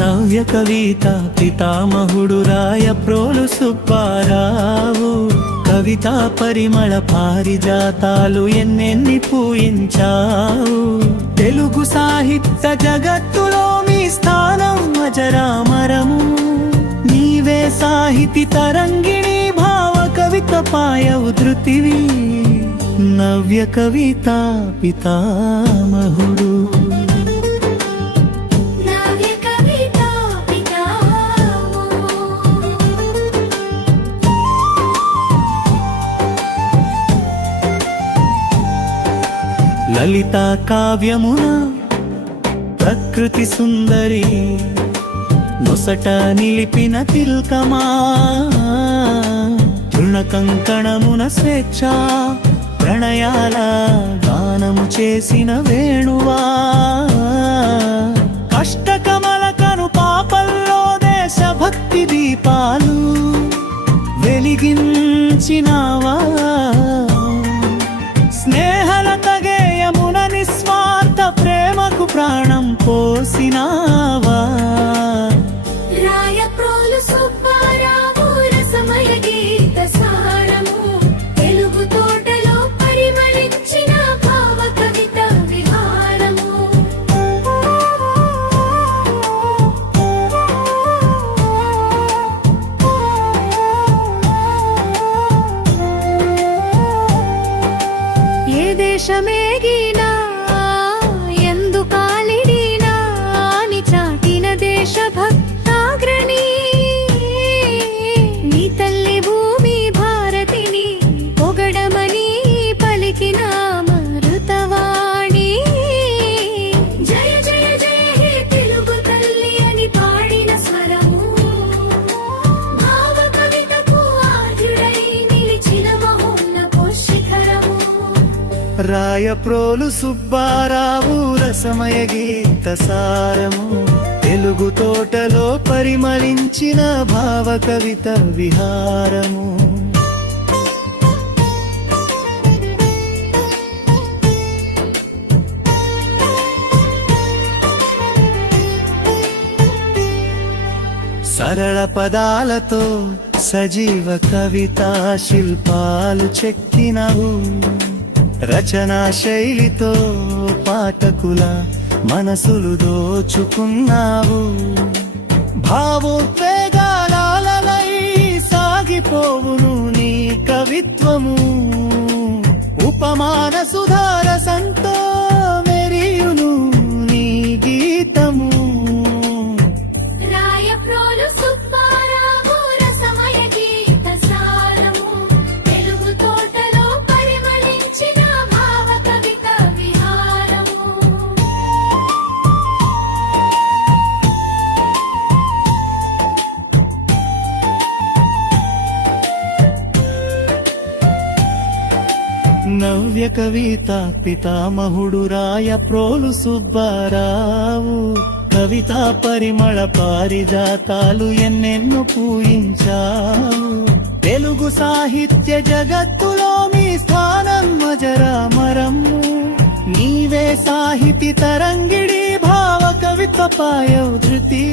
నవ్య కవిత పితామహుడు రాయప్రోలు సుబ్బారావు. కవితా పరిమళ పారిజాతాలు ఎన్నెన్ని పూయించావు. తెలుగు సాహిత్య జగత్తులో మీ స్థానం అజరామరము. నీవే సాహితీ తరంగిణి, భావ కవిత పాయవు ధృతివి. నవ్య కవిత పితామహుడు. లలిత కావ్యమున ప్రకృతి సుందరి, నొసట నిలిపిన తిల్కమా. తృణ కంకణమున స్వేచ్ఛ ప్రణయాల గానము చేసిన వేణువా. కష్టకమలకను పాపల్లో దేశభక్తి దీపాలు వెలిగించినావా. స్నేహలత గేయమున నిస్వార్థ ప్రేమకు ప్రాణం పోసినావా. రాయప్రోలు సుబ్బారావు రసమయ గీత సారము. తెలుగు తోటలో పరిమళించిన భావ కవిత విహారము. ఏ దేశమేగినా ఎందుకాలిడినా అని చాటిన దేశభక్తాగ్రణి. నీ తల్లి భూమి భారతిని పొగడమని పలికిన మరుతవాణి. జయ జయ జయ హే తెలుగు తల్లి అని పాడిన స్వరము. భావ కవితకు ఆద్యుడై నిలిచిన మహోన్నత శిఖరము. రాయప్రోలు సుబ్బారావు రసమయ గీత సారము. తెలుగు తోటలో పరిమళించిన భావ కవిత విహారము. సరళ పదాలతో సజీవ కవితా శిల్పాలు చెక్కినవు. రచనా శైలితో పాఠకుల మనసులు దోచుకున్నావు. భావోద్వేగాలై సాగిపోవును నీ కవిత్వము. ఉపమాన సుధార సంతో మెరియును నీ గీతము. రాయప్రోలు సుబ్బారావు రసమయ గీత సారము. తెలుగు తోటలో పరిమళించిన భావ కవిత విహారము. నవ్య కవిత పితామహుడు రాయప్రోలు సుబ్బారావు. కవితా పరిమళ పారిజాతాలు ఎన్నెన్నో పూయించావు. తెలుగు సాహిత్య జగత్తులో మీ స్థానం అజరామరము. నీవే సాహితీ తరంగిణి, భావ కవిత పాయవు ధృతి.